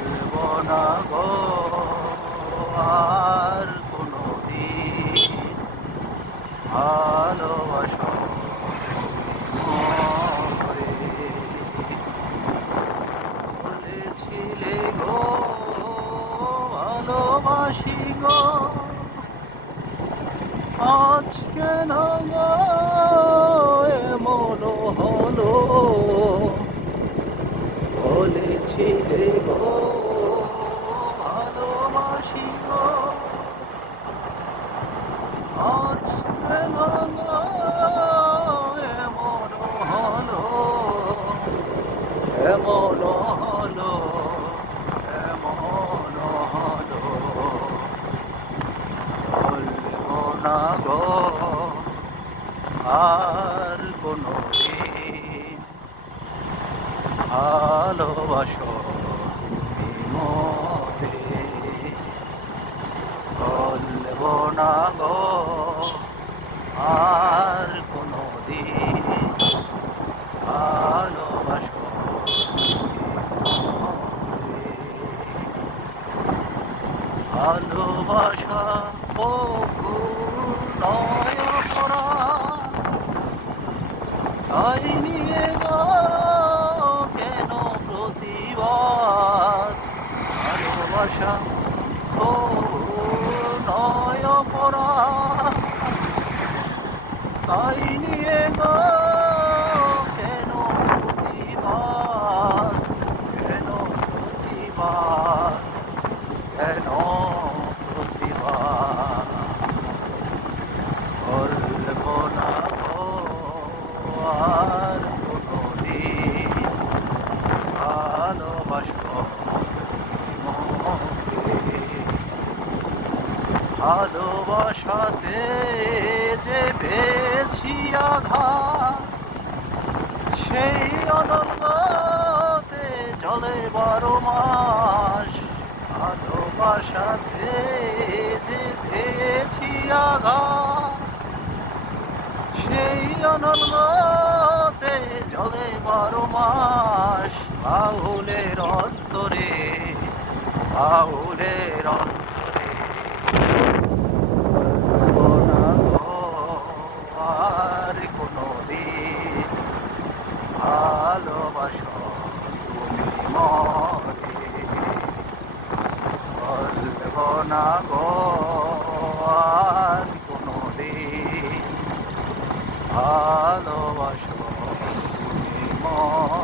বলবো না গো আর কোনদিন ভালোবাসা মরে বলেছিলে গো ভালোবাসি গো আজ কেন গো এমন হলো বলেছিলে গো ভালোবাসি গো আজ কেন গো এমন হলো এমন হলো এমন হলো বলবো না গো আর কোনদিন ভালোবাসো তুমি মোরে বলবো না গো আর কোনদিন ভালোবাসো মোরে ভালোবাসা বহু নয় করা তাই নিয়ে গো কেন প্রতিবাদ ভালোবাসা বহু নয় করা তাই নিয়ে গো কেন প্রতিবাদ কেন প্রতিবাদ কেন প্রতিবাদ বলবো না গো আর কোনদিন ভালোবাসো মোরে ভালোবাসাতে যে পেয়েছি আঘাত সেই অনন্ততে জলে 12 মাস ভালোবাসাতে যে পেয়েছি আঘাত সেই অনন্ততে জলে 12 মাস বাউলের অন্তরে বাউলের অন্তরে বলবো না গো আর কোনদিন ভালোবাসো তুমি মোরে বলবো না গো আর কোনদিন ভালোবাসো তুমি মোরে